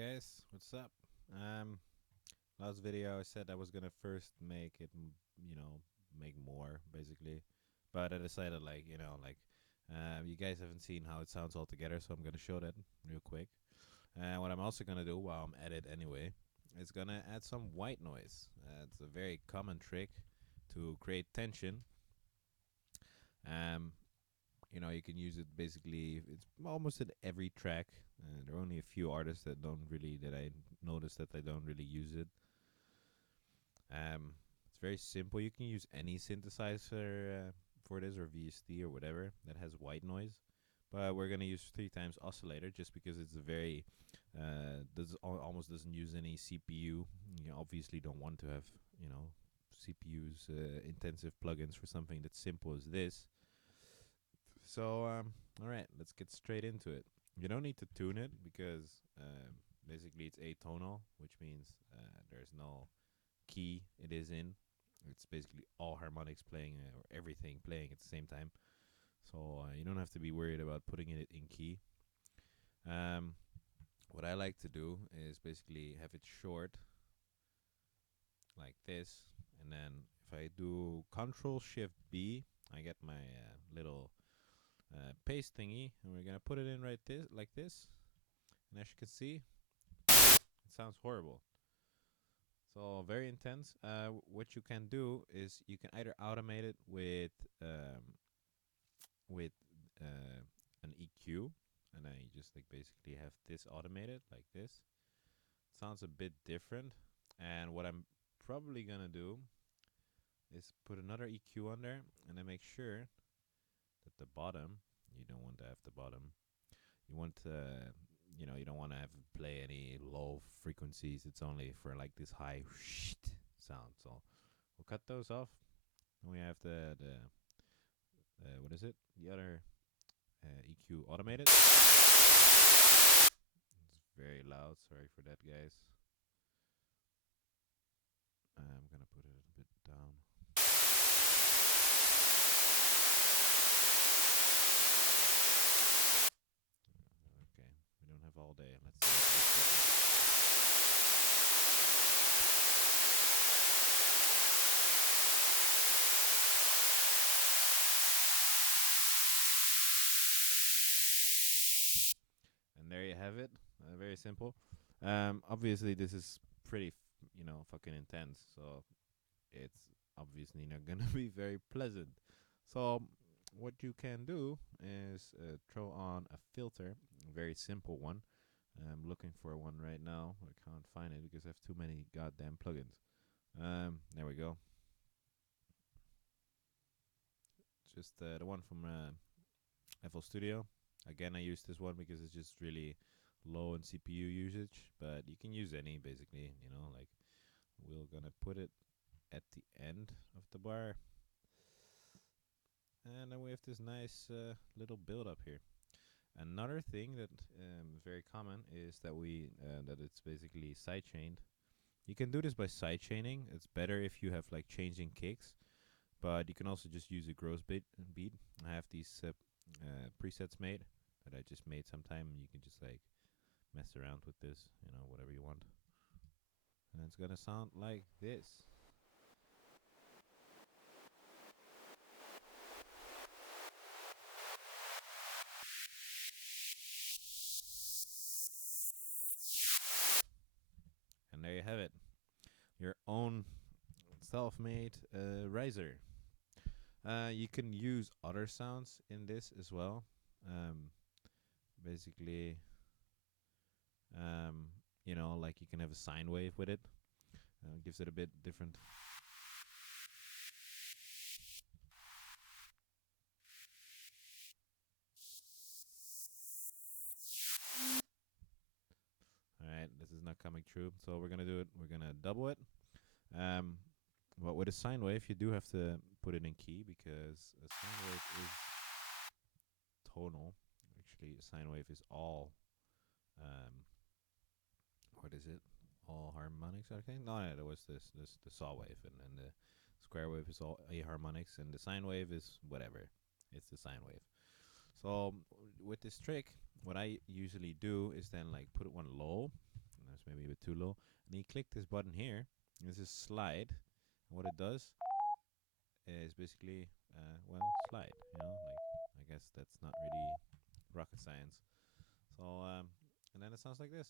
guys, what's up? Last video I said I was gonna first make it, make more basically, but I decided you guys haven't seen how it sounds all together, so I'm gonna show that real quick. And what I'm also gonna do while I'm at it anyway is gonna add some white noise. It's a very common trick to create tension. Um, you can use it basically. It's almost at every track. There are only a few artists that I noticed that they don't really use it. It's very simple. You can use any synthesizer for this, or VST or whatever that has white noise. But we're gonna use 3 times oscillator just because it's a very almost doesn't use any CPU. You obviously don't want to have CPUs intensive plugins for something that's simple as this. So, all right, let's get straight into it. You don't need to tune it because basically it's atonal, which means there's no key it is in. It's basically all harmonics playing or everything playing at the same time. So you don't have to be worried about putting it in key. What I like to do is basically have it short like this, and then if I do Control Shift B, I get my little paste thingy, and we're gonna put it in like this. And as you can see, it sounds horrible. So very intense. What you can do is you can either automate it with an EQ, and I just basically have this automated like this. It sounds a bit different. And what I'm probably gonna do is put another EQ on there, and I make sure that the bottom, you don't want to have the bottom. You want to, you don't want to have play any low frequencies. It's only for like this high sound. So we'll cut those off. And we have the what is it? The other EQ automated. It's very loud. Sorry for that, guys. I'm gonna put it a bit down. Okay, we don't have all day. Let's see. And there you have it. Very simple. Obviously, this is pretty, fucking intense. So it's obviously not gonna be very pleasant. So what you can do is throw on a filter, a very simple one. I'm looking for one right now. I can't find it because I have too many goddamn plugins. There we go. Just the one from FL Studio. Again, I use this one because it's just really low in CPU usage, but you can use any basically, like we're gonna put it at the end of the bar. And then we have this nice little build up here. Another thing that is very common is that that it's basically sidechained. You can do this by sidechaining. It's better if you have like changing kicks, but you can also just use a gross beat. I have these presets made that I just made sometime. You can just like mess around with this, whatever you want. And it's gonna sound like this. And there you have it. Your own self-made riser. You can use other sounds in this as well. Basically, like you can have a sine wave with it. Gives it a bit different. Alright, this is not coming true. So we're gonna do it. We're gonna double it. But with a sine wave, you do have to put it in key because a sine wave is tonal. Actually, a sine wave is all. What is it? All harmonics, I think. No, there was this the saw wave, and then the square wave is all A harmonics, and the sine wave is whatever. It's the sine wave. So with this trick, what I usually do is then like put one low, too low. And you click this button here. This is slide. And what it does is basically, slide. I guess that's not really rocket science. So, and then it sounds like this.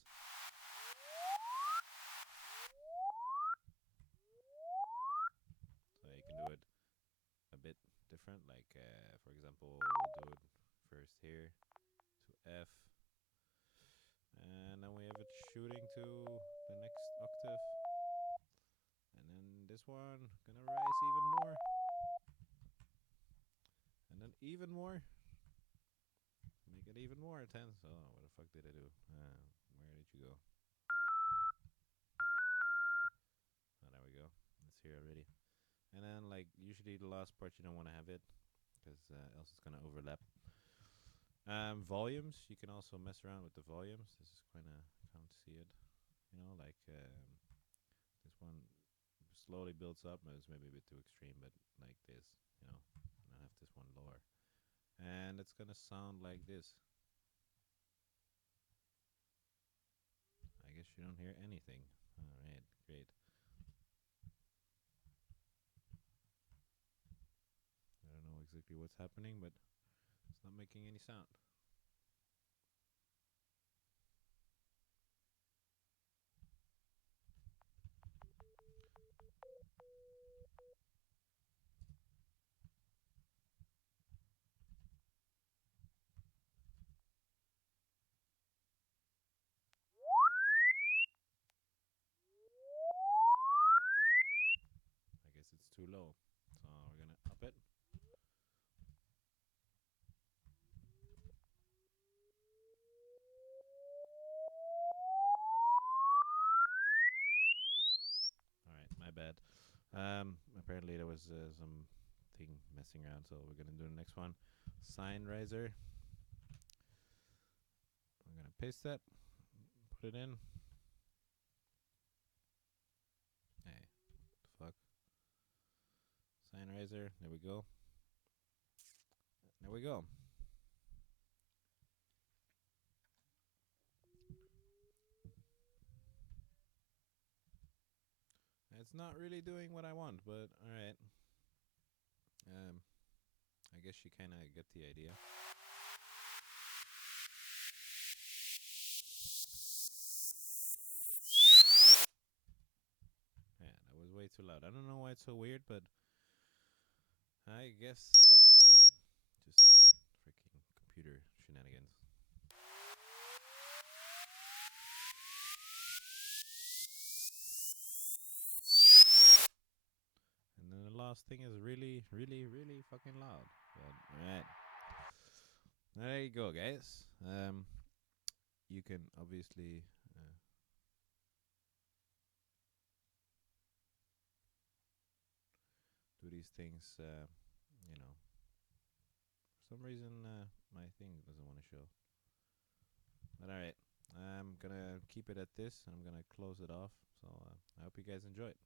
So you can do it a bit different. Like, for example, we'll do it first here to F. And then we have it shooting to the next octave. And then this one gonna rise even more. And then even more. Make it even more intense. Oh, what the fuck did I do? Where did you go? Oh, there we go. It's here already. And then, like, usually the last part you don't want to have it, because else it's gonna overlap. Volumes, you can also mess around with the volumes. This is kind of can't see it. Like this one slowly builds up. It's maybe a bit too extreme, but like this, and I have this one lower, and it's gonna sound like this. I guess you don't hear anything. All right, great. I don't know exactly what's happening, but it's not making any sound. I guess it's too low, so we're gonna up it. All right, my bad. Apparently there was some thing messing around, so we're gonna do the next one. Sine riser. I'm gonna paste that, put it in. Hey, what the fuck? Sine riser. There we go. There we go. It's not really doing what I want, but all right. I guess you kind of get the idea. Yeah, that was way too loud. I don't know why it's so weird, but I guess that's just freaking computer shenanigans. And then the last thing is really, really, really fucking loud. But alright. There you go, guys. You can obviously do these things, for some reason my thing doesn't want to show. But alright, I'm gonna keep it at this, and I'm gonna close it off. So I hope you guys enjoy it.